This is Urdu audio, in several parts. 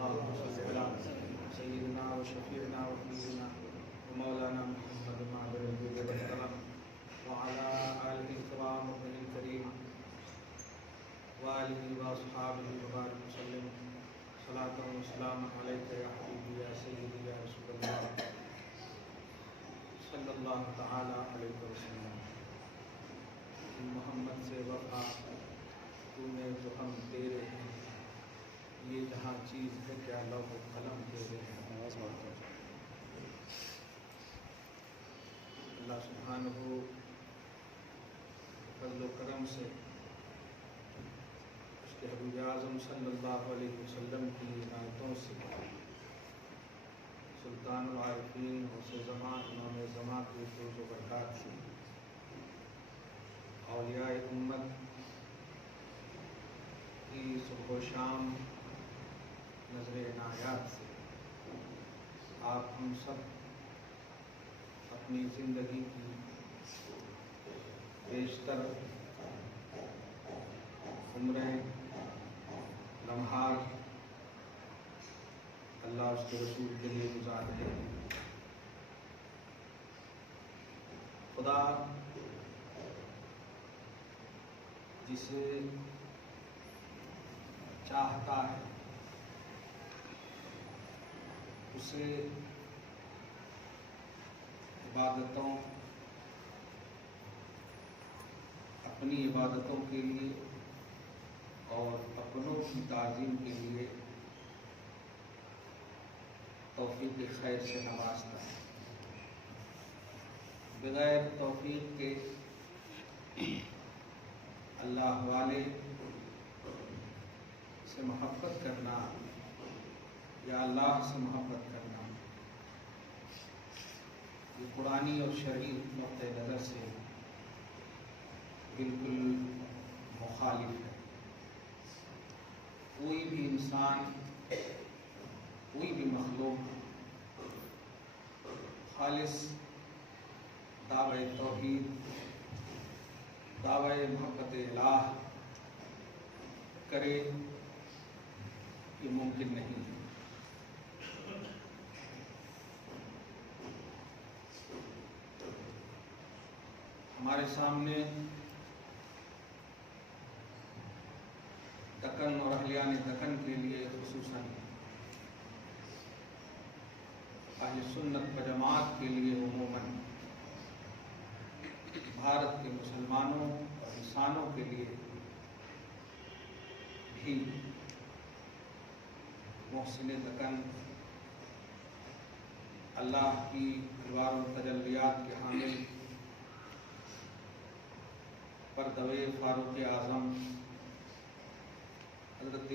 اللهم صل على سيدنا وشفيعنا وحبيبنا ومولانا محمد معبر الجود والكرم وعلى آله الكرام وبني الكريم وآله وأصحابه وبارك وسلم صلاة وسلام عليك يا حبيبي يا سيدي يا رسول الله صلی اللہ تعالی علیہ وسلم۔ محمد سے وفا تو نے جو ہم تیرے ہیں، یہ جہاں چیز ہے کیا لوح و قلم تیرے ہیں۔ اللہ سبحانہ فضل و کرم سے اس کے حبیب اعظم صلی اللہ علیہ وسلم کی عنایتوں سے سلطان العارفین غوث زمان امام زمان کی فیض و برکات سے اولیاء امت کی صبح و شام نظر عنایات سے آپ ہم سب اپنی زندگی کی بیشتر عمریں لمحات اللہ اس کے رسول کے لیے گزارتے ہیں۔ خدا جسے چاہتا ہے اسے عبادتوں اپنی عبادتوں کے لیے اور اپنوں کی تعظیم کے لیے توفیق خیر سے نوازتا ہے۔ بغیر توفیق کے اللہ والے سے محبت کرنا یا اللہ سے محبت کرنا یہ قرآنی اور شرعی نقطہ نظر سے بالکل مخالف ہے۔ کوئی بھی انسان، کوئی بھی مخلوق خالص دعوی توحید، دعوی محبت الہ کرے یہ ممکن نہیں ہے۔ ہمارے سامنے دکن اور اہلیان دکن کے لیے خصوصاً اہل سنت و جماعت کے لیے عموماً بھارت کے مسلمانوں اور انسانوں کے لیے بھی محسن دکن اللہ کی انوار و تجلیات کے حامل پردوے فاروق اعظم حضرت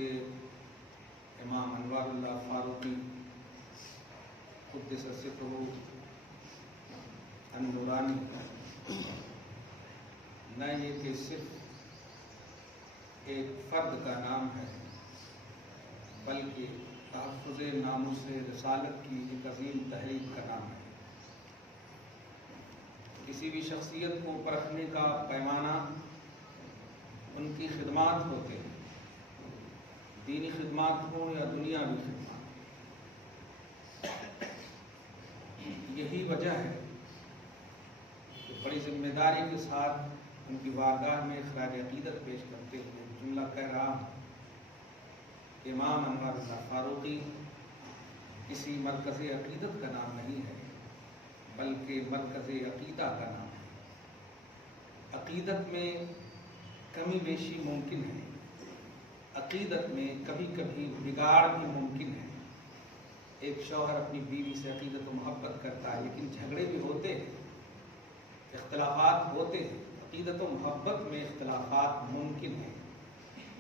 امام انوار اللہ فاروقی قدس سرہ النورانی نہ یہ کہ صرف ایک فرد کا نام ہے بلکہ تحفظ ناموس رسالت کی ایک عظیم تحریک کا نام ہے۔ کسی بھی شخصیت کو پرکھنے کا پیمانہ ان کی خدمات ہوتے ہیں، دینی خدمات ہوں یا دنیاوی خدمات۔ یہی وجہ ہے کہ بڑی ذمہ داری کے ساتھ ان کی بارگاہ میں خراج عقیدت پیش کرتے ہوئے جملہ کہہ رہا ہوں کہ امام انوار اللہ فاروقی کسی مرکز عقیدت کا نام نہیں ہے بلکہ مرکز عقیدہ کا نام ہے۔ عقیدت میں کمی بیشی ممکن ہے، عقیدت میں کبھی کبھی بگاڑ بھی ممکن ہے۔ ایک شوہر اپنی بیوی سے عقیدت و محبت کرتا ہے لیکن جھگڑے بھی ہوتے ہیں، اختلافات ہوتے ہیں۔ عقیدت و محبت میں اختلافات ممکن ہیں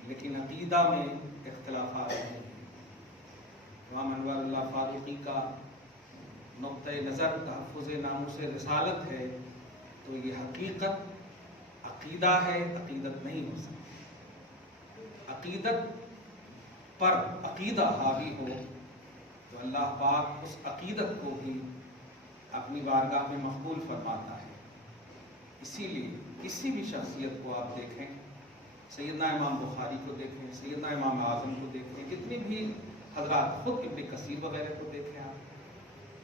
لیکن عقیدہ میں اختلافات نہیں ہیں۔ امام انوار اللہ فاروقی کا نقطہ نظر تحفظ ناموس رسالت ہے تو یہ حقیقت عقیدہ ہے، عقیدت نہیں ہو سکتی۔ عقیدت پر عقیدہ حاوی ہو تو اللہ پاک اس عقیدت کو بھی اپنی بارگاہ میں مقبول فرماتا ہے۔ اسی لیے کسی بھی شخصیت کو آپ دیکھیں، سیدنا امام بخاری کو دیکھیں، سیدنا امام اعظم کو دیکھیں، کتنی بھی حضرات خود ابن کثیر وغیرہ کو دیکھیں آپ،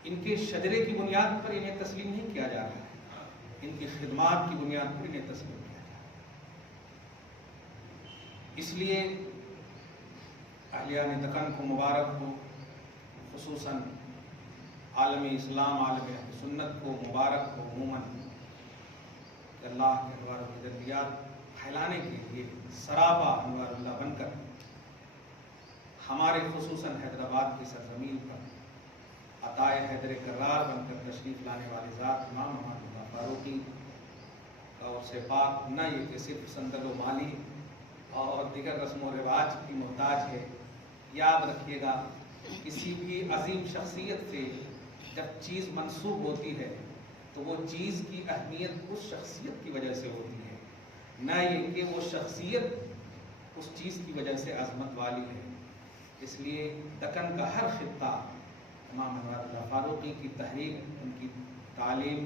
ان کے شجرے کی بنیاد پر انہیں تسلیم نہیں کیا جا رہا ہے، ان کی خدمات کی بنیاد پر انہیں تسلیم کیا جا رہا ہے۔ اس لیے اہلیان دکن کو مبارک ہو، خصوصاً عالم اسلام، عالم اہل سنت کو مبارک ہو عموماً، کہ اللہ کے انوار و تجلیات پھیلانے کے لیے سراپا انوار اللہ بن کر ہمارے خصوصاً حیدرآباد کی سرزمین پر عطائے حیدر کرار بن کر تشریف لانے والے ذات امام محمد اللہ فاروقی اور سے پاک نہ یہ کہ صرف صندل و مالی اور دیگر رسم و رواج کی محتاج ہے۔ یاد رکھیے گا، کسی بھی عظیم شخصیت سے جب چیز منسوب ہوتی ہے تو وہ چیز کی اہمیت اس شخصیت کی وجہ سے ہوتی ہے، نہ یہ کہ وہ شخصیت اس چیز کی وجہ سے عظمت والی ہے۔ اس لیے دکن کا ہر خطہ امام انوار اللہ فاروقی کی تحریک، ان کی تعلیم،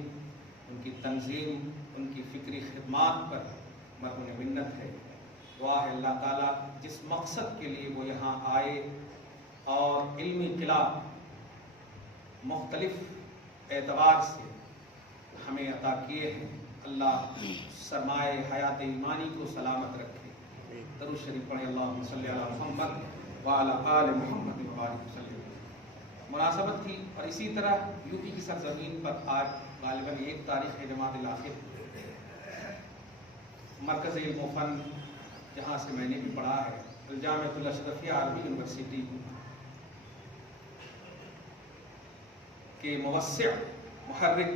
ان کی تنظیم، ان کی فکری خدمات پر مرہون منت ہے۔ دعا ہے اللہ تعالیٰ جس مقصد کے لیے وہ یہاں آئے اور علمی قلعہ مختلف اعتبار سے ہمیں عطا کیے ہیں، اللہ سرمایہ حیات ایمانی کو سلامت رکھے۔ درود شریف پڑھیں، اللہم صلی علی محمد وعلی آل محمد وبارک وسلم۔ مناسبت تھی، اور اسی طرح یو پی کی سرزمین پر آج غالباً 1 تاریخ ہے جماعت الاخر، مرکز علم و فن جہاں سے میں نے بھی پڑھا ہے، الجامعۃ الاشرفیہ عربی یونیورسٹی کے موسع، محرک،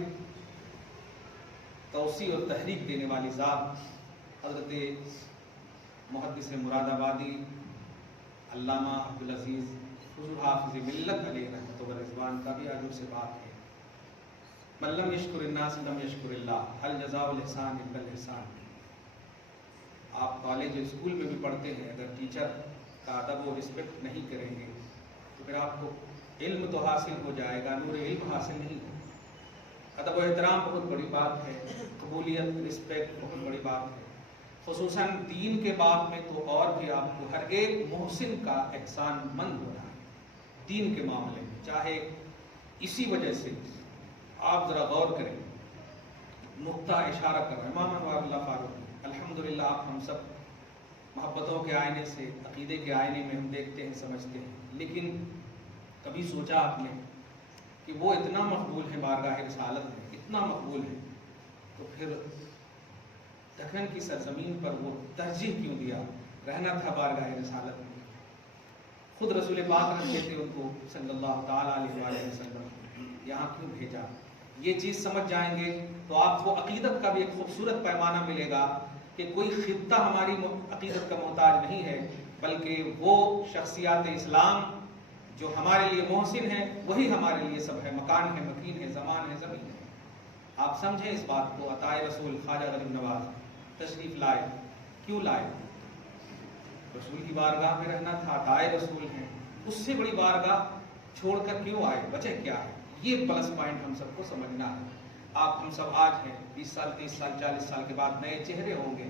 توسیع اور تحریک دینے والی ذات حضرت محدث مراد آبادی علامہ عبدالعزیز حضور حافظ ملت علیہ رحمۃ و رضوان کا بھی عجب سے بات ہے، من لم یشکر الناس لم یشکر اللہ، هل جزاء الاحسان الا الاحسان۔ آپ کالج اسکول میں بھی پڑھتے ہیں، اگر ٹیچر کا ادب و رسپیکٹ نہیں کریں گے تو پھر آپ کو علم تو حاصل ہو جائے گا، نور علم حاصل نہیں ہوگا۔ ادب و احترام بہت بڑی بات ہے، قبولیت، رسپیکٹ بہت بڑی بات ہے، خصوصاً دین کے باب میں تو اور بھی آپ کو ہر ایک محسن کا احسان مند ہونا ہے دین کے معاملے میں۔ چاہے اسی وجہ سے آپ ذرا غور کریں، نقطہ اشارہ کر رہے ہیں امام انوار اللہ فاروقی، الحمدللہ آپ ہم سب محبتوں کے آئینے سے، عقیدے کے آئینے میں ہم دیکھتے ہیں، سمجھتے ہیں، لیکن کبھی سوچا آپ نے کہ وہ اتنا مقبول ہے بارگاہ رسالت میں، اتنا مقبول ہے، تو پھر دکن کی سرزمین پر وہ ترجیح کیوں دیا؟ رہنا تھا بارگاہ رسالت میں، خود رسول پاک رکھتے تھے ان کو صلی اللہ تعالیٰ علیہ وسلم، یہاں کیوں بھیجا؟ یہ چیز سمجھ جائیں گے تو آپ کو عقیدت کا بھی ایک خوبصورت پیمانہ ملے گا کہ کوئی خطہ ہماری عقیدت کا محتاج نہیں ہے، بلکہ وہ شخصیات اسلام جو ہمارے لیے محسن ہیں وہی ہمارے لیے سب ہے، مکان ہے، مکین ہے، زمان ہے، زمین ہے۔ آپ سمجھیں اس بات کو، عطائے رسول خواجہ غریب نواز تشریف لائے، کیوں لائے؟ رسول کی بارگاہ میں رہنا تھا، عطائے رسول ہیں، اس سے بڑی بارگاہ چھوڑ کر کیوں آئے؟ وجہ کیا ہے؟ یہ پلس پوائنٹ ہم سب کو سمجھنا ہے۔ آپ ہم سب آج ہیں، 20 سال 30 سال 40 سال کے بعد نئے چہرے ہوں گے،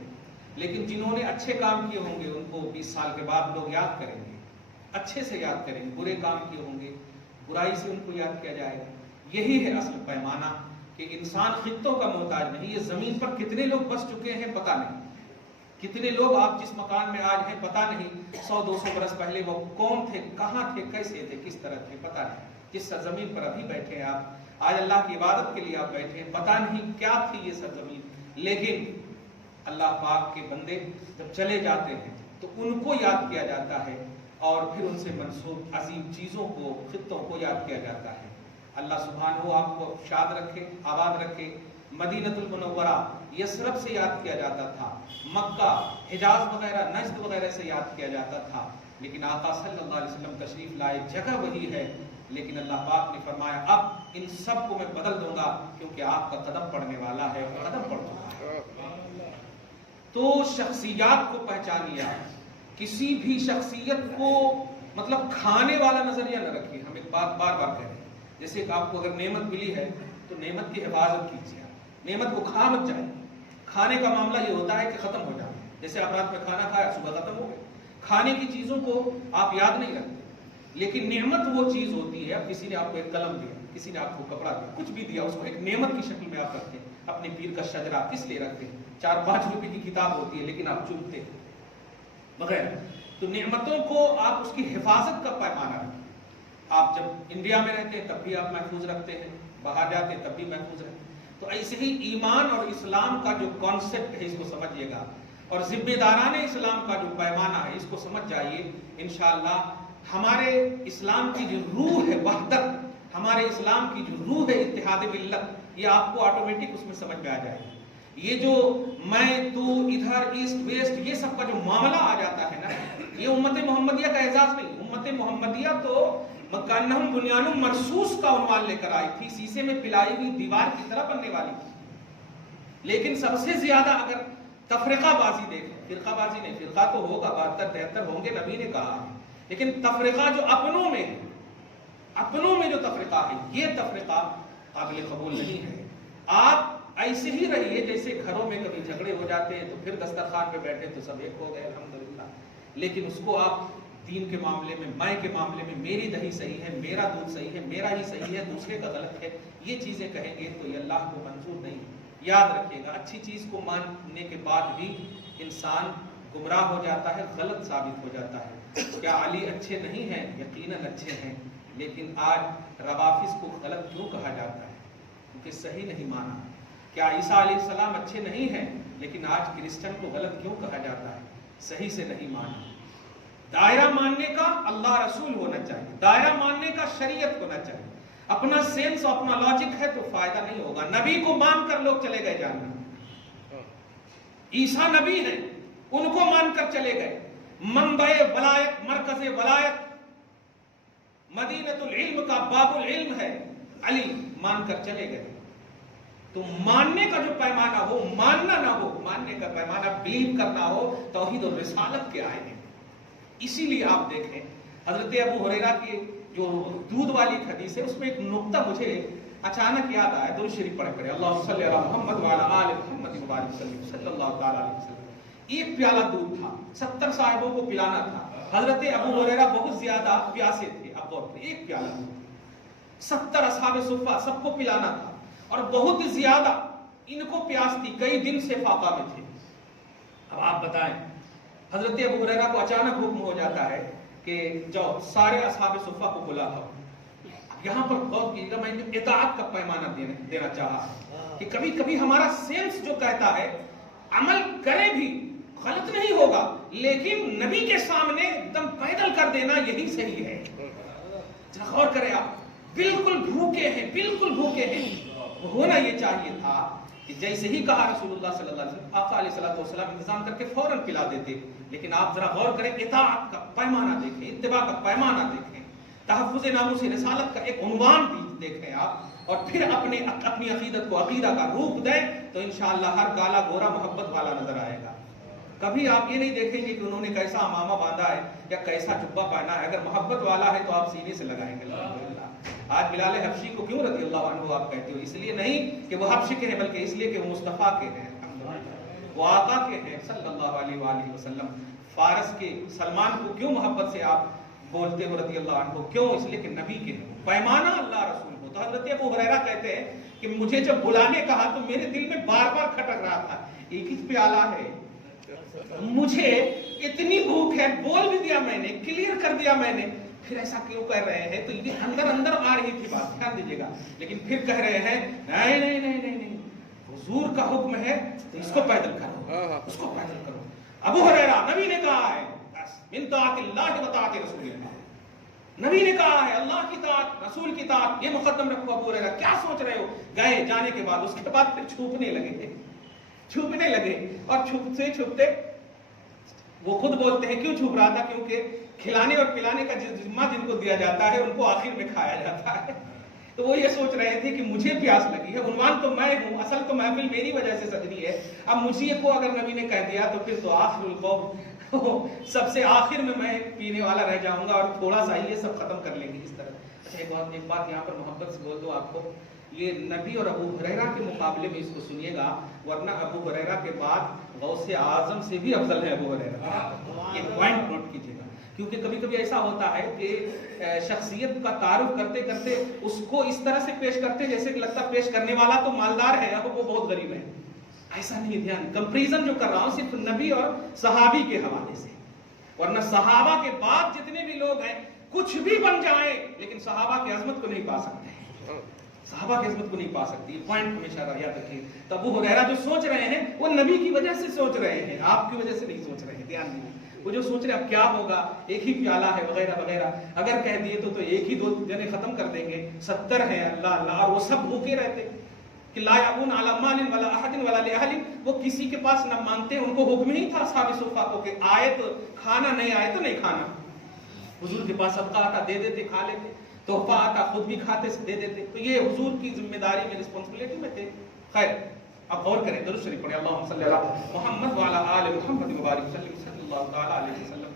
لیکن جنہوں نے اچھے کام کیے ہوں گے ان کو 20 سال کے بعد لوگ یاد کریں گے، اچھے سے یاد کریں گے، برے کام کیے ہوں گے برائی سے ان کو یاد کیا جائے گا۔ یہی ہے اصل پیمانہ کہ انسان خطوں کا محتاج نہیں۔ یہ زمین پر کتنے لوگ بس چکے ہیں پتہ نہیں، کتنے لوگ آپ جس مکان میں آج ہیں پتہ نہیں 100-200 برس پہلے وہ کون تھے، کہاں تھے، کیسے تھے، کس طرح تھے، پتہ نہیں۔ جس سرزمین پر ابھی بیٹھے ہیں آپ، آج اللہ کی عبادت کے لیے آپ بیٹھے ہیں، پتہ نہیں کیا تھی یہ سرزمین، لیکن اللہ پاک کے بندے جب چلے جاتے ہیں تو ان کو یاد کیا جاتا ہے اور پھر ان سے منسوب عظیم چیزوں کو، خطوں کو یاد کیا جاتا ہے۔ اللہ سبحانہ آپ کو شاد رکھے، آباد رکھے۔ مدینۃ المنورہ، یثرب سے یاد کیا جاتا تھا، مکہ، حجاز وغیرہ، نجد وغیرہ سے یاد کیا جاتا تھا، لیکن آقا صلی اللہ علیہ وسلم تشریف لائے، جگہ وہی ہے، لیکن اللہ پاک نے فرمایا اب ان سب کو میں بدل دوں گا کیونکہ آپ کا قدم پڑنے والا ہے، قدم پڑ چکا ہے۔ تو شخصیات کو پہچان لیا، کسی بھی شخصیت کو مطلب کھانے والا نظریہ نہ رکھیے۔ ہم ایک بات بار بار کہہ رہے ہیں، جیسے کہ آپ کو اگر نعمت ملی ہے تو نعمت کی حفاظت کیجیے، نعمت کو کھا مت جائے۔ کھانے کا معاملہ یہ ہوتا ہے کہ ختم ہو جائے، جیسے آپ رات میں کھانا کھایا، صبح ختم ہو گئے۔ کھانے کی چیزوں کو آپ یاد نہیں رکھتے، لیکن نعمت وہ چیز ہوتی ہے، اب کسی نے آپ کو ایک قلم دیا، کسی نے آپ کو کپڑا دیا، کچھ بھی دیا، اس کو ایک نعمت کی شکل میں آپ رکھتے ہیں. اپنے پیر کا شجرا کس لیے رکھتے ہیں؟ 4-5 روپے کی کتاب ہوتی ہے لیکن آپ چنتے وغیرہ. تو نعمتوں کو آپ اس کی حفاظت کا پیمانہ رکھیں. آپ جب انڈیا میں رہتے ہیں تب بھی آپ محفوظ رکھتے ہیں، باہر جاتے ہیں تب بھی محفوظ رکھتے ہیں. تو ایسے ہی ایمان اور اسلام کا جو کانسیپٹ ہے اس کو سمجھیے گا، اور ذمہ داران اسلام کا جو پیمانہ ہے اس کو سمجھ جائیے. انشاءاللہ ہمارے اسلام کی جو روح ہے وحدت، ہمارے اسلام کی جو روح ہے اتحاد ملت، یہ آپ کو آٹومیٹک اس میں سمجھ میں آ جائے گا. یہ جو میں تو ادھر ایسٹ ویسٹ یہ سب کا جو معاملہ آ جاتا ہے نا، یہ امت محمدیہ کا اعزاز نہیں. امت محمدیہ تو مکانہم بنیانم مرصوص کا عنوان لے کر آئی تھی، شیشے میں پلائی ہوئی دیوار کی طرح بننے والی تھی. لیکن سب سے زیادہ اگر تفرقہ بازی دیکھیں، فرقہ بازی نہیں، فرقہ تو ہوگا 72-73 ہوں گے، نبی نے کہا ہے، لیکن تفرقہ جو اپنوں میں ہے، اپنوں میں جو تفرقہ ہے، یہ تفرقہ قابل قبول نہیں ہے. آپ ایسے ہی رہیے جیسے گھروں میں کبھی جھگڑے ہو جاتے ہیں تو پھر دسترخوان پہ بیٹھے تو سب ایک ہو گئے الحمدللہ. لیکن اس کو آپ دین کے معاملے میں، میں کے معاملے میں میری دہی صحیح ہے، میرا دودھ صحیح ہے، میرا ہی صحیح ہے، دوسرے کا غلط ہے، یہ چیزیں کہیں گے تو یہ اللہ کو منظور نہیں. یاد رکھیے گا، اچھی چیز کو ماننے کے بعد بھی انسان گمراہ ہو جاتا ہے، غلط ثابت ہو جاتا ہے. کیا علی اچھے نہیں ہیں؟ یقیناً اچھے ہیں، لیکن آج روافض کو غلط کیوں کہا جاتا ہے؟ کیونکہ صحیح نہیں مانا. کیا عیسیٰ علیہ السلام اچھے نہیں ہیں، لیکن آج کرسچن کو غلط کیوں کہا جاتا ہے؟ صحیح سے نہیں مانا. دائرہ ماننے کا اللہ رسول ہونا چاہیے، دائرہ ماننے کا شریعت ہونا چاہیے. اپنا سینس اور اپنا لاجک ہے تو فائدہ نہیں ہوگا. نبی کو مان کر لوگ چلے گئے جاننا، عیسیٰ نبی ہیں ان کو مان کر چلے گئے. منبع ولایت، مرکز ولایت، مدینۃ العلم کا باب العلم ہے علی، مان کر چلے گئے. تو ماننے کا جو پیمانہ ہو، ماننا نہ ہو، ماننے کا پیمانہ بلیو کرنا ہو توحید اور رسالت کے آئے ہیں. اسی لیے آپ دیکھیں حضرت ابو ہریرہ کی جو دودھ والی حدیث ہے، اس میں ایک نقطہ مجھے اچانک یاد آیا. درود شریف پڑھ کرے اللہم صلی علی محمد وعلی آل محمد وبارک وسلم صلی اللہ تعالی علیہ وسلم. ایک پیالہ دودھ تھا، 70 صاحبوں کو پلانا تھا. حضرت ابو ہریرہ بہت زیادہ پیاسے تھے. اب غور کریں، ایک پیالہ دودھ، 70 اصحاب صفہ سب کو پلانا تھا، اور بہت زیادہ ان کو پیاس تھی، کئی دن سے فاقہ میں تھے. اب آپ بتائیں، حضرت ابو ہریرہ کو اچانک حکم ہو جاتا ہے کہ جاؤ سارے اصحاب صفہ کو بلا لاؤ. یہاں پر غور کیجیے گا، میں نے اطاعت کا پیمانہ دینا چاہا کہ کبھی کبھی ہمارا سینس جو کہتا ہے عمل کرے بھی غلط نہیں ہوگا، لیکن نبی کے سامنے ایک دم پیدل کر دینا یہی صحیح ہے. غور کریں آپ، بالکل بھوکے ہیں، بالکل بھوکے ہیں. ہونا یہ چاہیے تھا کہ جیسے ہی کہا رسول اللہ صلی اللہ علیہ وسلم، آقا علیہ السلام انتظام کر کے فوراً پلا دیتے. لیکن آپ ذرا غور کریں، اطاعت کا پیمانہ دیکھیں، اتباع کا پیمانہ دیکھیں، تحفظ ناموس رسالت کا ایک عنوان دیکھیں آپ، اور پھر اپنی عقیدت کو عقیدہ کا روپ دیں تو انشاءاللہ ہر کالا گورا محبت والا نظر آئے گا. کبھی آپ یہ نہیں دیکھیں گے کہ انہوں نے کیسا امامہ باندھا ہے یا کیسا جبہ پہنا ہے. اگر محبت والا ہے تو آپ سینے سے لگائیں گے. آج بلال حبشی کو کیوں رضی اللہ عنہ آپ کہتے ہو؟ اس لیے نہیں کہ وہ حبشی کے ہیں، بلکہ اس لیے کہ وہ مصطفیٰ کے ہیں، وہ آقا کے ہیں صلی اللہ علیہ وآلہ وسلم. فارس کے سلمان کو کیوں محبت سے آپ بولتے ہو رضی اللہ عنہ؟ کیوں؟ اس لیے کہ نبی کے ہیں، پیمانہ اللہ رسول ہو. تو حضرت ابو ہریرہ کہتے ہیں کہ مجھے جب بلانے کہا تو میرے دل میں بار بار کھٹک رہا تھا، ایک ہی پیالہ ہے، مجھے اتنی بھوک ہے، بول بھی دیا میں نے، کلیئر کر دیا میں نے، پھر ایسا کیوں کہہ رہے ہیں؟ تو یہ اندر اندر آ رہی تھی بات، دھیان دیجیے گا. لیکن پھر کہہ رہے ہیں نہیں نہیں نہیں نہیں نہیں، حضور کا حکم ہے تو اس کو پیدل کرو، اس کو پیدل کرو. ابو ہریرہ، نبی نے کہا ہے من طاعت اللہ و طاعت رسول اللہ، نبی نے کہا ہے اللہ کی طاعت، رسول کی طاعت، یہ مقدم رکھو. ابو ہریرہ کیا سوچ رہے ہو؟ گئے جانے کے بعد، اس کے بعد پھر چھپنے لگے اور چھپتے چھپتے وہ خود بولتے ہیں کیوں چھپ رہا تھا؟ کیونکہ کھلانے اور پلانے کا ذمہ جن کو دیا جاتا ہے ان کو آخر میں کھایا جاتا ہے. تو وہ یہ سوچ رہے تھے کہ مجھے پیاس لگی ہے، عنوان تو میں ہوں، اصل تو محفل میری وجہ سے سجنی ہے. اب مجھے کو اگر نبی نے کہہ دیا تو پھر تو آخر القوم، سب سے آخر میں پینے والا رہ جاؤں گا، اور تھوڑا سا یہ سب ختم کر لیں گے اس طرح. اچھا ایک بات یہاں پر محبت سے بول دو آپ کو، یہ نبی اور ابو ہریرہ کے مقابلے میں اس کو سنیے گا، ورنہ ابو ہریرہ کے بعد غوث اعظم سے بھی افضل ہے ابو ہریرہ. یہ پوائنٹ نوٹ کیجیے گا، کیونکہ کبھی کبھی ایسا ہوتا ہے کہ شخصیت کا تعارف کرتے کرتے اس کو اس طرح سے پیش کرتے جیسے کہ لگتا پیش کرنے والا تو مالدار ہے اب وہ بہت غریب ہے. ایسا نہیں. دھیان کمپریزن جو کر رہا ہوں صرف نبی اور صحابی کے حوالے سے، ورنہ صحابہ کے بعد جتنے بھی لوگ ہیں کچھ بھی بن جائیں لیکن صحابہ کی عظمت کو نہیں پا سکتے. صحابہ کی عظمت کو نہیں پا سکتی. یہ پوائنٹ ہمیشہ یاد رکھیے. تو ابو ہریرہ جو سوچ رہے ہیں وہ نبی کی وجہ سے سوچ رہے ہیں، آپ کی وجہ سے نہیں سوچ رہے ہیں. دھیان دیجیے. وہ جو سوچ رہے اب کیا ہوگا، ایک ہی پیالہ ہے وغیرہ وغیرہ، اگر کہہ دیے تو ایک ہی 2 جنے ختم کر دیں گے. 70 ہیں اللہ اللہ، اور وہ سب بھوکے رہتے کہ لا یعون علی مال ولا احد ولا لاہل. وہ کسی کے پاس نہ مانگتے، ان کو حکم ہی تھا اصحاب صفہ کو کہ آئے تو کھانا، نہیں آئے تو نہیں کھانا. حضور کے پاس صدقہ آتا دے دیتے، کھا لیتے. تحفہ آتا خود بھی کھاتے سے دے دیتے. تو یہ حضور کی ذمہ داری میں، رسپانسبلٹی میں تھے. خیر اب غور کریں، درود شریف پڑھیں. اللہم صلی علی محمد وعلی آل محمد وبارک وسلم صلی اللہ تعالی علیہ وسلم.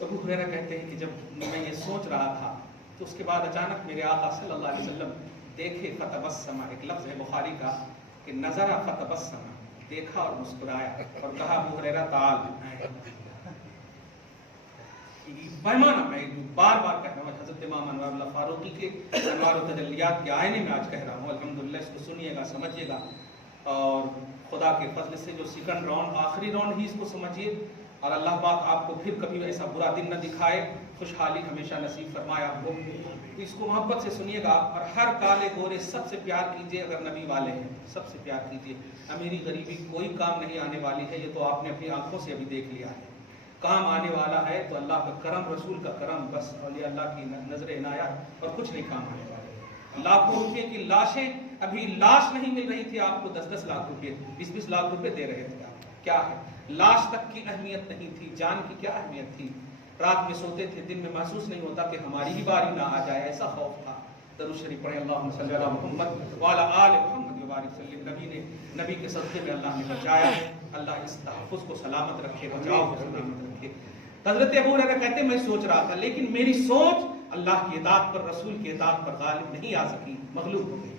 ابو ہریرہ کہتے ہیں کہ جب میں یہ سوچ رہا تھا تو اس کے بعد اچانک میرے آقا صلی اللہ علیہ وسلم دیکھے فتبسم. ایک لفظ ہے بخاری کا کہ نظر فتبسم، دیکھا اور مسکرایا اور کہا ابو ہریرہ تعال. پیمانہ میں بار بار کہہ رہا ہوں، حضرت امام انوار اللہ فاروقی کے انوار و تجلیات کے آئینے میں آج کہہ رہا ہوں. الحمدللہ اس کو سنیے گا، سمجھیے گا، اور خدا کے فضل سے جو سیکنڈ راؤنڈ، آخری راؤنڈ ہی اس کو سمجھیے، اور اللہ پاک آپ کو پھر کبھی ایسا برا دن نہ دکھائے، خوشحالی ہمیشہ نصیب فرمائے آپ کو. اس کو محبت سے سنیے گا، اور ہر کالے گورے سب سے پیار کیجئے. اگر نبی والے ہیں سب سے پیار کیجئے. امیری غریبی کوئی کام نہیں آنے والی ہے، یہ تو آپ نے اپنی آنکھوں سے ابھی دیکھ لیا ہے. کام آنے والا ہے تو اللہ کا کرم، رسول کا کرم، بس اولیاء اللہ کی نظر عنایت، اور کچھ نہیں کام آنے والے. لاکھوں روپے کی لاشیں، ابھی لاش نہیں مل رہی تھی آپ کو 10-10 لاکھ روپے 20-20 لاکھ روپے دے رہے تھے آپ. کیا ہے؟ لاش تک کی اہمیت نہیں تھی، جان کی کیا اہمیت تھی. رات میں سوتے تھے، دن میں محسوس نہیں ہوتا کہ ہماری ہی باری نہ آ جائے، ایسا خوف تھا. درود شریف پڑھیں. اللہم صلی علی محمد وعلی آل محمد وبارک وسلم. نبی کے صدقے میں اللہ نے بچایا. اللہ اس تحفظ کو سلامت رکھے، بچاؤ کو سلامت رکھے. حضرت ابو ہریرہ کہتے ہیں میں سوچ رہا تھا لیکن میری سوچ اللہ کی اطاعت پر، رسول کی اطاعت پر غالب نہیں آ سکی، مغلوب ہو گئی.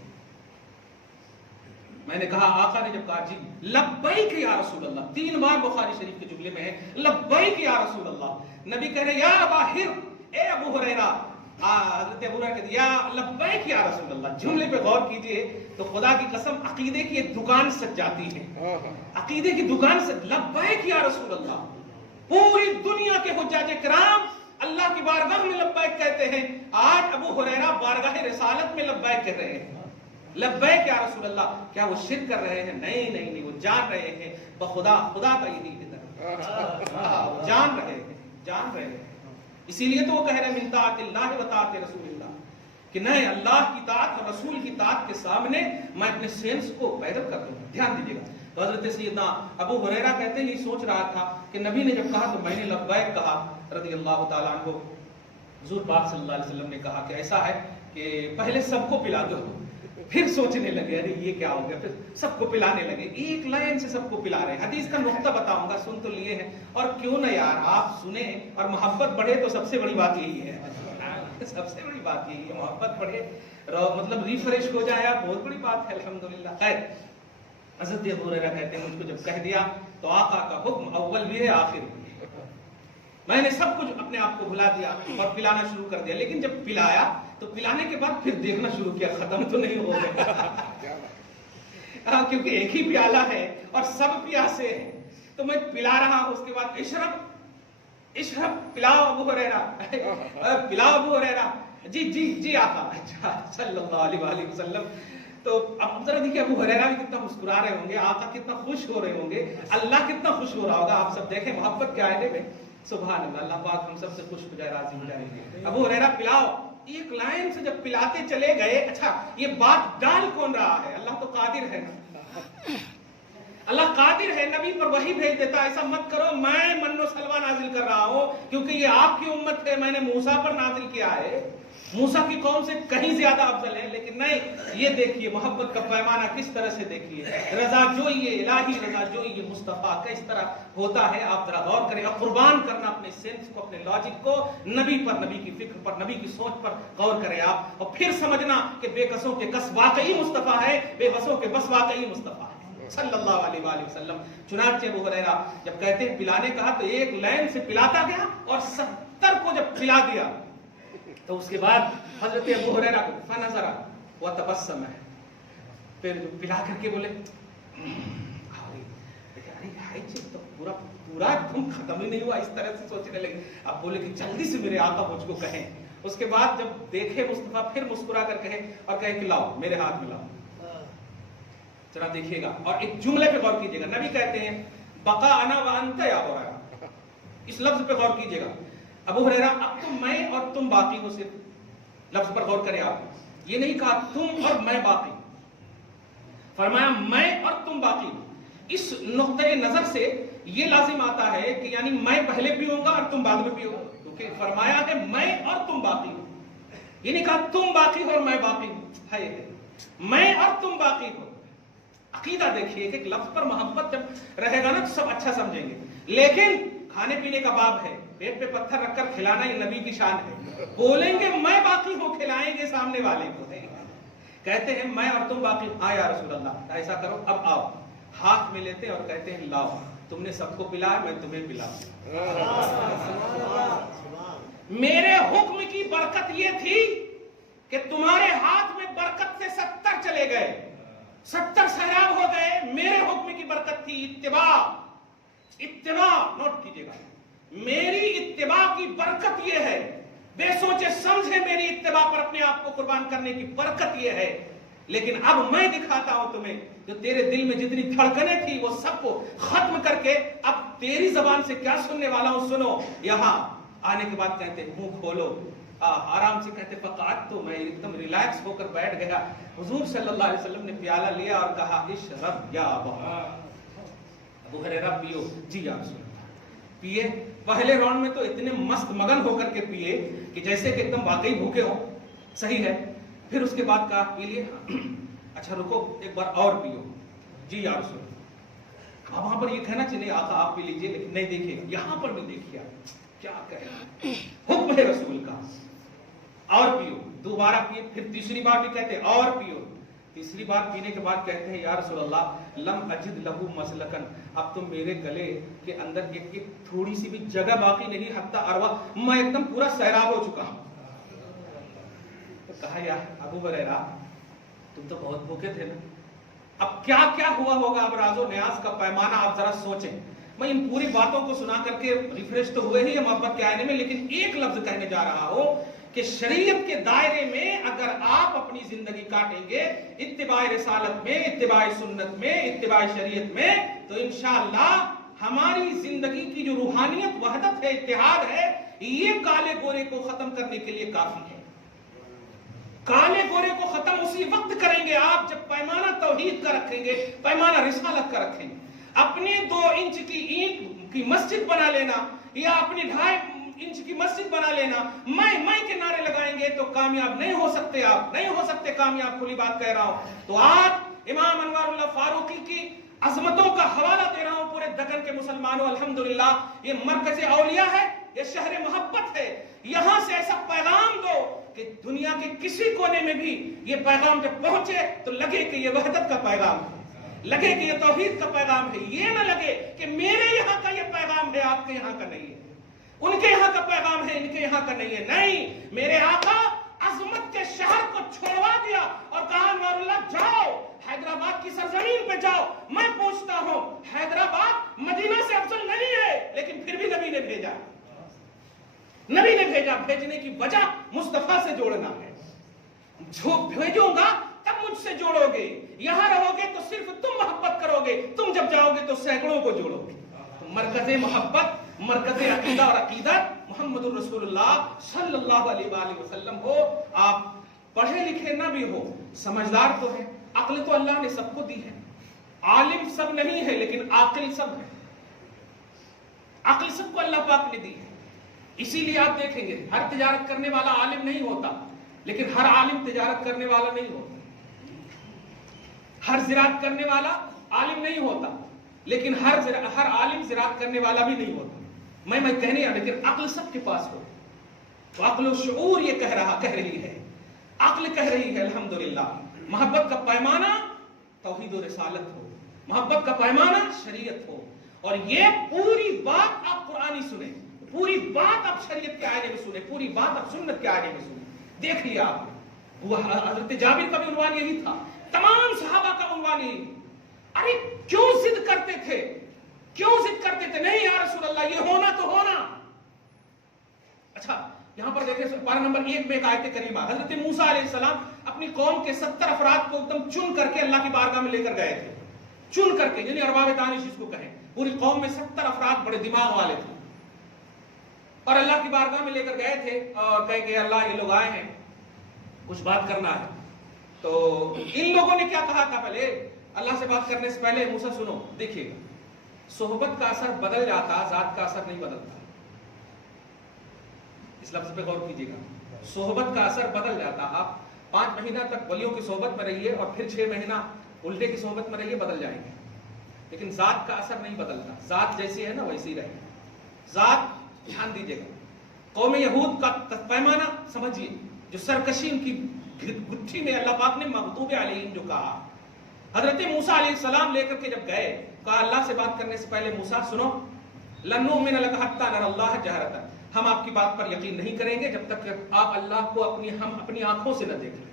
میں نے کہا، آقا نے جب کہا جی لبیک یا رسول اللہ، 3 بار بخاری شریف کے جملے میں ہے لبیک یا رسول اللہ. نبی کہہ رہے یا ابا ہر، اے ابو ہریرہ. حضرت ابو ہریرہ کہتے ہیں یا لبیک یا رسول اللہ. جملے پہ غور کیجئے تو خدا کی قسم عقیدے کی ایک دکان سج جاتی ہے. عقیدے کی دکان سے لبیک یا رسول اللہ. پوری دنیا کے حجاج کرام اللہ کی بارگاہ میں لبیک کہتے ہیں. آج ابو ہریرہ بارگاہ رسالت میں لبیک کہہ رہے ہیں. لبیک یا رسول اللہ. کیا وہ شرک کر رہے ہیں؟ نہیں نہیں نہیں، وہ جان رہے ہیں بخدا خدا کا یہی ادھر جان رہے ہیں، جان رہے ہیں. اسی لیے تو وہ کہہ رہے ہیں من طاعت اللہ و طاعت رسول اللہ، کہ نہیں اللہ کی طاعت اور رسول کی طاعت کے سامنے میں اپنے سینس کو پیدل کر دوں. دھیان دیجیے گا. تو حضرت سیدنا ابو ہریرہ کہتے ہیں یہ سوچ رہا تھا کہ نبی نے جب کہا تو میں نے لبیک کہا رضی اللہ تعالیٰ عنہ. حضور پاک صلی اللہ علیہ وسلم نے کہا کہ ایسا ہے کہ پہلے سب کو پلا دو. پھر سوچنے لگے ارے یہ کیا ہو گیا، پھر سب کو پلانے لگے. ایک لائن سے سب کو پلا رہے ہیں. حدیث کا نقطہ بتاؤں گا، سن تو لیے ہیں، اور کیوں نہ یار آپ سنیں اور محبت بڑھے تو سب سے بڑی بات یہی ہے. سب سے بڑی بات یہی ہے، محبت بڑھے، مطلب ریفریش ہو جائے آپ، بہت بڑی بات ہے الحمدللہ. خیر حضرت ابو ہریرہ کہتے ہیں مجھ کو جب کہہ دیا تو آقا کا حکم اول بھی ہے آخر بھی ہے. میں نے سب کچھ اپنے آپ کو بھلا دیا اور پلانا شروع کر دیا. لیکن جب پلایا تو پلانے کے بعد پھر دیکھنا شروع کیا ختم تو نہیں ہو گیا. کیونکہ ایک ہی پیالہ ہے اور سب پیاسے ہیں. تو میں پلا رہا ہوں، اس کے بعد اشرب پلاؤ ابو ہریرہ، پلاؤ ابو ہریرہ. جی جی جی آقا. اچھا صلی اللہ علیہ وسلم. تو اب ذرا دیکھیے ابو ہریرہ بھی کتنا مسکرا رہے ہوں گے، آقا کتنا خوش ہو رہے ہوں گے، اللہ کتنا خوش ہو رہا ہوگا. آپ سب دیکھیں محبت کے آئینے میں. سبحان اللہ. اللہ پاک ہم سب سے خوش ہو جائے، راضی ہو جائے. ابو ہریرہ پلاؤ. ایک لائن سے جب پلاتے چلے گئے، اچھا یہ بات ڈال کون رہا ہے؟ اللہ تو قادر ہے نا. اللہ قادر ہے، نبی پر وحی بھیج دیتا. ایسا مت کرو میں من و سلوہ نازل کر رہا ہوں کیونکہ یہ آپ کی امت ہے، میں نے موسیٰ پر نازل کیا ہے، موسیٰ کی قوم سے کہیں زیادہ افضل ہے. لیکن نہیں، یہ دیکھیے محبت کا پیمانہ کس طرح سے دیکھیے. رضا جوئی الہی، رضا جوئی مصطفیٰ کس طرح ہوتا ہے. آپ ذرا غور کریں اور قربان کرنا اپنے سینس کو، اپنے لاجک کو نبی پر، نبی کی فکر پر، نبی کی سوچ پر غور کریں آپ، اور پھر سمجھنا کہ بے کسوں کے کس واقعی مصطفیٰ ہے، بے بسوں کے بس واقعی مصطفیٰ ہے. صلی اللہ علیہ وآلہ وسلم. چنانچہ ابو ہریرہ جب کہتے ہیں پلانے کہا تو ایک لین سے پلاتا گیا اور 70 کو جب پلا دیا تو اس کے بعد حضرت ابو ہریرہ کو فنظر وتبسم ہے، پھر پلا کر کے بولے تو پورا تم ختم ہی نہیں ہوا، اس طرح سے سوچنے لگے. اب بولے کہ جلدی سے میرے آقا مجھ کو کہیں. اس کے بعد جب دیکھے مصطفیٰ پھر مسکرا کر کہے اور کہے کہ لاؤ میرے ہاتھ میں لاؤ. ذرا دیکھیے گا اور ایک جملے پہ غور کیجیے گا. نبی کہتے ہیں بقا انا وانت یا ہریرہ، اس لفظ پہ غور کیجیے گا. ابو ہریرہ اب تو میں اور تم باقی ہو، صرف لفظ پر غور کریں آپ. یہ نہیں کہا تم اور میں باقی، فرمایا میں اور تم باقی. اس نقطۂ نظر سے یہ لازم آتا ہے کہ یعنی میں پہلے پیوں گا اور تم بعد میں پیو گا، کیونکہ فرمایا ہے میں اور تم باقی ہو. یہ نہیں کہا تم باقی ہو اور میں باقی ہوں، ہے میں اور تم باقی ہو. عقیدہ دیکھیے کہ ایک لفظ پر محبت جب رہے گا نا تو سب اچھا سمجھیں گے. لیکن کھانے پینے کا باب ہے، پیٹ پہ پتھر رکھ کر کھلانا یہ نبی کی شان ہے. بولیں گے میں باقی ہوں، کھلائیں گے سامنے والے کو. کہتے ہیں میں اور تم باقی. ہاں یا رسول اللہ ایسا کرو اب آؤ. ہاتھ میں لیتے اور کہتے ہیں لاؤ، تم نے سب کو پلایا میں تمہیں پلاؤں. میرے حکم کی برکت یہ تھی کہ تمہارے ہاتھ میں برکت سے 70 چلے گئے، 70 سیراب ہو گئے. میرے حکم کی برکت تھی اتباع. اتباع نوٹ کیجئے گا، میری اتباع کی برکت یہ ہے. بے سوچے سمجھے میری اتباع پر اپنے آپ کو قربان کرنے کی برکت یہ ہے. لیکن اب میں دکھاتا ہوں تمہیں جو تیرے دل میں جتنی دھڑکنیں تھی وہ سب کو ختم کر کے اب تیری زبان سے کیا سننے والا ہوں سنو. یہاں آنے کے بعد کہتے منہ کھولو، آرام سے کہتے فقعت، تو میں ایک دم ریلیکس ہو کر بیٹھ گیا. حضور صلی اللہ علیہ وسلم نے پیالہ لیا اور کہا اشرب یا ابو ہریرہ پیو. جی یا رسول اللہ. پیے. پہلے راؤنڈ میں تو اتنے مست مگن ہو کر کے پیے کہ جیسے کہ ایک دم واقعی بھوکے ہو. صحیح ہے. پھر اس کے بعد کہا پی لیے، اچھا رکو ایک بار اور پیو. جی یا رسول اللہ. اب وہاں پر یہ کہنا چاہیے آقا آپ پی لیجئے، لیکن نہیں دیکھیے گا یہاں پر بھی دیکھیے کیا کہے، حکم ہے رسول کا. اور پیو. دوبارہ پیے. پھر تیسری بار بھی کہتے اور پیو. تیسری بار پینے کے بعد کہتے ہیں یا رسول اللہ لم اجد لہو مسلکن، اب تو میرے گلے کے اندر ایک تھوڑی سی بھی جگہ باقی نہیں، حتی اروا، میں ایک دم پورا سیراب ہو چکا ہوں. تو کہا یا ابو ہریرہ تم تو بہت بھوکے تھے نا، اب کیا کیا ہوا ہوگا. اب راز و نیاز کا پیمانہ آپ ذرا سوچیں. میں ان پوری باتوں کو سنا کر کے ریفریش تو ہوئے ہی محبت کے آئینے میں، لیکن ایک لفظ کہنے جا رہا ہوں کہ شریعت کے دائرے میں اگر آپ اپنی زندگی کاٹیں گے اتباع رسالت میں، اتباع سنت میں، اتباع شریعت میں، تو انشاءاللہ ہماری زندگی کی جو روحانیت، وحدت ہے، اتحاد ہے، یہ کالے گورے کو ختم کرنے کے لیے کافی ہے. کالے گورے کو ختم اسی وقت کریں گے آپ جب پیمانہ توحید کا رکھیں گے، پیمانہ رسالت کا رکھیں گے. اپنی 2 انچ کی اینٹ کی مسجد بنا لینا یا اپنی 2.5 انچ کی مسجد بنا لینا، میں کے نعرے لگائیں گے تو کامیاب نہیں ہو سکتے. آپ نہیں ہو سکتے کامیاب، کھلی بات کہہ رہا ہوں. تو آج امام انوار اللہ فاروقی کی عظمتوں کا حوالہ دے رہا ہوں پورے دکن کے مسلمانوں. الحمدللہ یہ مرکز اولیاء ہے، یہ شہر محبت ہے. یہاں سے ایسا پیغام دو کہ دنیا کے کسی کونے میں بھی یہ پیغام جب پہنچے تو لگے کہ یہ وحدت کا پیغام ہے، لگے کہ یہ توحید کا پیغام ہے. یہ نہ لگے کہ میرے یہاں کا یہ پیغام ہے، آپ کے یہاں کا نہیں ہے، ان کے یہاں کا پیغام ہے، ان کے یہاں کا نہیں ہے. نہیں، میرے آقا عظمت کے شہر کو چھوڑوا دیا اور کہا انوار اللہ جاؤ حیدرآباد کی سرزمین پہ جاؤ. میں پوچھتا ہوں حیدرآباد مدینہ سے افضل نہیں ہے، لیکن پھر بھی نبی نے بھیجا. نبی نے بھیجا. بھیجنے کی وجہ مصطفیٰ سے جوڑنا ہے. جو بھیجوں گا تب مجھ سے جوڑو گے. یہاں رہو گے تو صرف تم محبت کرو گے، تم جب جاؤ گے تو سینکڑوں کو جوڑو گے. مرکز محبت، مرکز عقیدہ اور عقیدت محمد الرسول اللہ صلی اللہ علیہ وآلہ وسلم ہو. آپ پڑھے لکھے نہ بھی ہو، سمجھدار تو ہے. عقل تو اللہ نے سب کو دی ہے. عالم سب نہیں ہے لیکن عاقل سب ہے. عقل سب کو اللہ پاک نے دی ہے. اسی لیے آپ دیکھیں گے ہر تجارت کرنے والا عالم نہیں ہوتا، لیکن ہر عالم تجارت کرنے والا نہیں ہوتا. ہر زراعت کرنے والا عالم نہیں ہوتا، لیکن ہر عالم زراعت کرنے والا بھی نہیں ہوتا. میں کہنے لیکن عقل سب کے پاس ہو. تو عقل و شعور یہ کہہ رہی ہے، عقل کہہ رہی ہے الحمدللہ محبت کا پیمانہ توحید و رسالت ہو. محبت کا پیمانہ شریعت ہو. اور یہ پوری بات آپ قرآنی سنیں, پوری بات آپ شریعت کے آئینے میں سنیں, پوری بات آپ سنت کے آئینے میں سنیں. دیکھ لیا آپ نے, وہ حضرت جابر کا بھی عنوان یہی تھا, تمام صحابہ کا عنوان یہی. ارے کیوں ضد کرتے تھے, کیوں ضد کرتے تھے؟ نہیں یا رسول اللہ یہ ہونا تو ہونا. اچھا یہاں پر دیکھیں پارہ نمبر 1 میں ایک آیت کریمہ, حضرت موسیٰ علیہ السلام اپنی قوم کے 70 افراد کو ایک دم چن کر کے اللہ کی بارگاہ میں لے کر گئے تھے. چن کر کے, یعنی ارباب دانش جس کو کہیں, پوری قوم میں 70 افراد بڑے دماغ والے تھے اور اللہ کی بارگاہ میں لے کر گئے تھے اور کہے کہ اللہ یہ لوگ آئے ہیں, کچھ بات کرنا ہے. تو ان لوگوں نے کیا کہا تھا پہلے, اللہ سے بات کرنے سے پہلے, موسیٰ سنو, دیکھیے گا صحبت کا اثر بدل جاتا, ذات کا اثر نہیں بدلتا. اس لفظ پہ غور کیجیے گا, صحبت کا اثر بدل جاتا. آپ 5 مہینہ تک ولیوں کی صحبت میں رہیے اور پھر 6 مہینہ الٹے کی صحبت میں رہیے, بدل جائیں گے. لیکن ذات کا اثر نہیں بدلتا, ذات جیسی ہے نا ویسی رہے. ذات دھیان دیجیے گا, قوم یہود کا پیمانہ سمجھیے, جو سرکشی ان کی گٹھی میں اللہ پاک نے مغضوب علیہم جو کہا. حضرت موسیٰ علیہ السلام لے کر کے جب گئے, کہا اللہ سے بات کرنے سے پہلے موسیٰ سنو, لن نؤمن لک حتی نری اللہ جہرۃ, ہم آپ کی بات پر یقین نہیں کریں گے جب تک کہ آپ اللہ کو ہم اپنی آنکھوں سے نہ دیکھ لیں.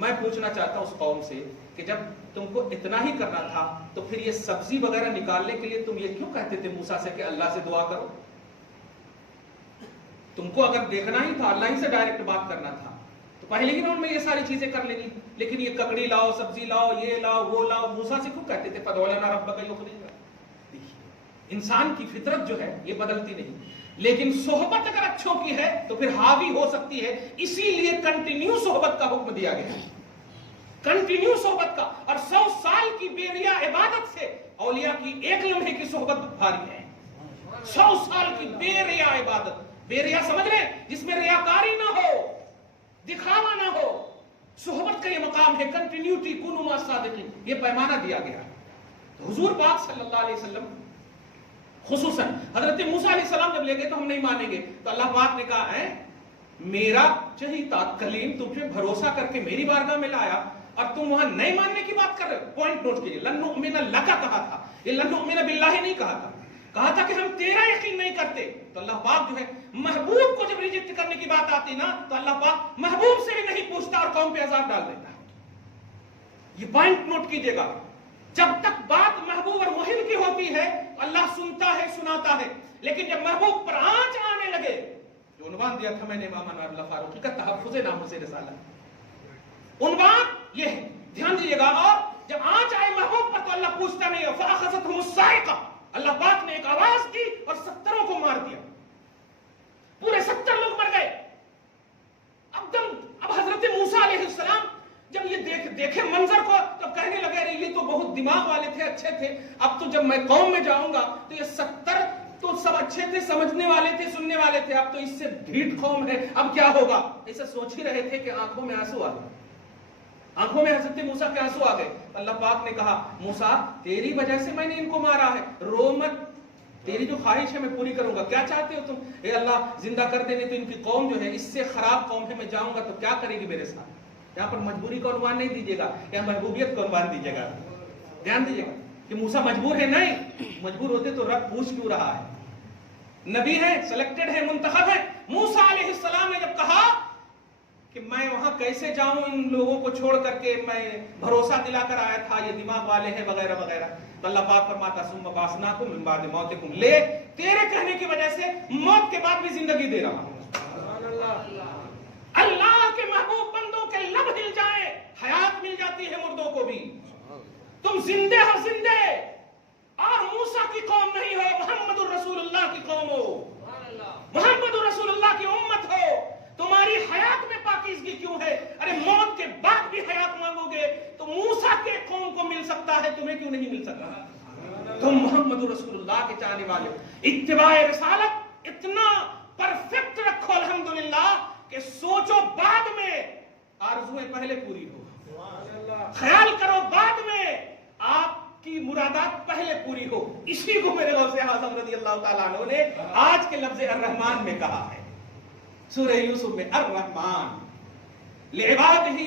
میں پوچھنا چاہتا ہوں اس قوم سے کہ جب تم کو اتنا ہی کرنا تھا تو پھر یہ سبزی وغیرہ نکالنے کے لیے تم یہ کیوں کہتے تھے موسیٰ سے کہ اللہ سے دعا کرو؟ تم کو اگر دیکھنا ہی تھا, اللہ ہی سے ڈائریکٹ بات کرنا تھا, تو پہلے ہی راؤنڈ میں یہ ساری چیزیں کر لینی. لیکن یہ ککڑی لاؤ, سبزی لاؤ, یہ لاؤ, وہ لاؤ, موسیٰ سے کیوں کہتے تھے فادع لنا ربک یخرج لنا. دیکھیے انسان کی فطرت جو ہے یہ بدلتی نہیں, لیکن صحبت اگر اچھوں کی ہے تو پھر حاوی ہو سکتی ہے. اسی لیے کنٹینیو صحبت کا حکم دیا گیا ہے, کنٹینیو صحبت کا. اور 100 سال کی بے ریا عبادت سے اولیاء کی ایک لمحے کی صحبت بھاری ہے. 100 سال کی بے ریا عبادت, بے ریا سمجھ رہے, جس میں ریاکاری نہ ہو, دکھاوا نہ ہو. صحبت کا یہ مقام ہے, کنٹینیوٹی, کونوا مع الصادقین, یہ پیمانہ دیا گیا. حضور پاک صلی اللہ علیہ وسلم خصوصاً حضرت موسیٰ علیہ السلام جب لے گئے تو ہم نہیں مانیں گے, تو اللہ پاک نے کہا ہے میرا چہیتا کلیم تم پہ بھروسہ کر کے میری بارگاہ میں لایا اور تم وہاں نہیں ماننے کی بات کر رہے ہو. پوائنٹ نوٹ کیجئے, لن نؤمن لک کہا تھا, یہ لن نؤمن باللہ نہیں کہا تھا, کہا تھا کہ ہم تیرا یقین نہیں کرتے. تو اللہ پاک جو ہے محبوب کو جب ریجیکٹ کرنے کی بات آتی نا تو اللہ پاک محبوب سے بھی نہیں پوچھتا اور قوم پہ عذاب ڈال دیتا. یہ پوائنٹ نوٹ کیجئے گا, جب تک بات محبوب اور مہم کی ہوتی ہے اللہ سنتا ہے, سناتا ہے. لیکن جب محبوب پر آنچ آنے لگے, جو عنوان دیا تھا میں نے امام انوار اللہ فاروقی کا, تحفظ ناموس رسالت, عنوان یہ ہے, دھیان دیجیے گا. اور جب آنچ آئے محبوب پر تو اللہ پوچھتا نہیں ہے. فاخذتهم الصاعقہ, اللہ پاک نے ایک آواز دی اور 70 کو مار دیا, پورے 70 لوگ مر گئے. اب حضرت موسیٰ علیہ السلام جب یہ دیکھے منظر کو تو کہنے لگے رہے یہ تو بہت دماغ والے تھے, اچھے تھے, اب تو جب میں قوم میں جاؤں گا تو یہ 70 تو سب اچھے تھے, سمجھنے والے تھے, سننے والے تھے, اب تو اس سے ڈھیٹ قوم ہے, اب کیا ہوگا. ایسے سوچ ہی رہے تھے کہ آنکھوں میں آنسو آ گئے, آنکھوں میں حضرت موسیٰ کے آنسو آ گئے. اللہ پاک نے کہا موسیٰ تیری وجہ سے میں نے ان کو مارا ہے, رو مت, تیری جو خواہش ہے میں پوری کروں گا. کیا چاہتے ہو تم؟ اے اللہ زندہ کر دینے, تو ان کی قوم جو ہے اس سے خراب قوم ہے, میں جاؤں گا تو کیا کرے گی میرے ساتھ. یہاں پر مجبوری کا عنوان نہیں دیجیے گا, یہاں محبوبیت کا عنوان دیجیے گا. دھیان دیجیے گا کہ موسیٰ مجبور ہے, نہیں مجبور ہوتے تو رب پوچھ کیوں رہا ہے. نبی ہے, سلیکٹڈ ہے, منتخب ہے. موسیٰ علیہ السلام نے جب کہا کہ میں وہاں کیسے جاؤں ان لوگوں کو چھوڑ کر کے, میں بھروسہ دلا کر آیا تھا یہ دماغ والے ہیں وغیرہ وغیرہ, تو اللہ پاک فرماتا ثم بعثناکم من بعد موتکم, لے تیرے کہنے کی وجہ سے موت کے بعد بھی زندگی دے رہا ہوں. اللہ کے محبوب بندوں کے لب ہل جائیں, حیات مل جاتی ہے مردوں کو بھی. تم زندے ہو, زندے, اور موسیٰ کی قوم نہیں ہو, محمد الرسول اللہ کی قوم ہو, محمد الرسول اللہ کی امت ہو. تمہاری حیات میں پاکیزگی کیوں ہے؟ ارے موت کے بعد بھی حیات مانگو گے تو موسیٰ کے قوم کو مل سکتا ہے, تمہیں کیوں نہیں مل سکتا؟ تم محمد رسول اللہ کے چاہنے والے, اتباع رسالت اتنا پرفیکٹ رکھو الحمدللہ کہ سوچو بعد میں, آرزویں پہلے پوری ہو, خیال کرو بعد میں, آپ کی مرادات پہلے پوری ہو. اسی کو میرے غوث اعظم رضی اللہ تعالیٰ عنہ نے آج کے لفظ الرحمن میں کہا ہے, سورہ یوسف میں, الرحمن لعباده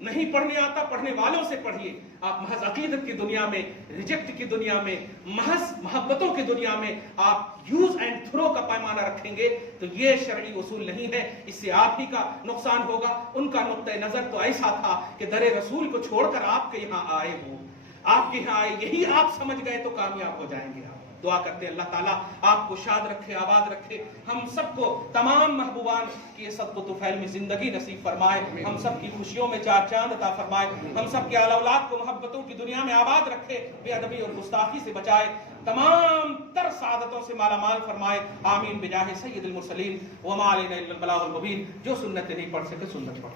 نہیں پڑھنے آتا پڑھنے والوں سے پڑھیے. آپ محض عقیدت کی دنیا میں، ریجیکٹ کی دنیا میں، محض محبتوں کی دنیا میں آپ یوز اینڈ تھرو کا پیمانہ رکھیں گے تو یہ شرعی اصول نہیں ہے. اس سے آپ ہی کا نقصان ہوگا. ان کا نقطۂ نظر تو ایسا تھا کہ در رسول کو چھوڑ کر آپ کے یہاں آئے ہو، آپ کے یہاں آئے، یہی آپ سمجھ گئے تو کامیاب ہو جائیں گے. آپ دعا کرتے ہیں اللہ تعالیٰ آپ کو شاد رکھے، آباد رکھے، ہم سب کو تمام محبوبان کی صدق و طفیل میں زندگی نصیب فرمائے، ہم سب کی خوشیوں میں چار چاند عطا فرمائے، ہم سب کے آل اولاد کو محبتوں کی دنیا میں آباد رکھے، بے ادبی اور گستاخی سے بچائے، تمام تر سعادتوں سے مالا مال فرمائے. آمین بجاہ سید المرسلین وما علینا الا البلاغ المبین. جو سنت نہیں پڑھ سکے سنت پڑھ.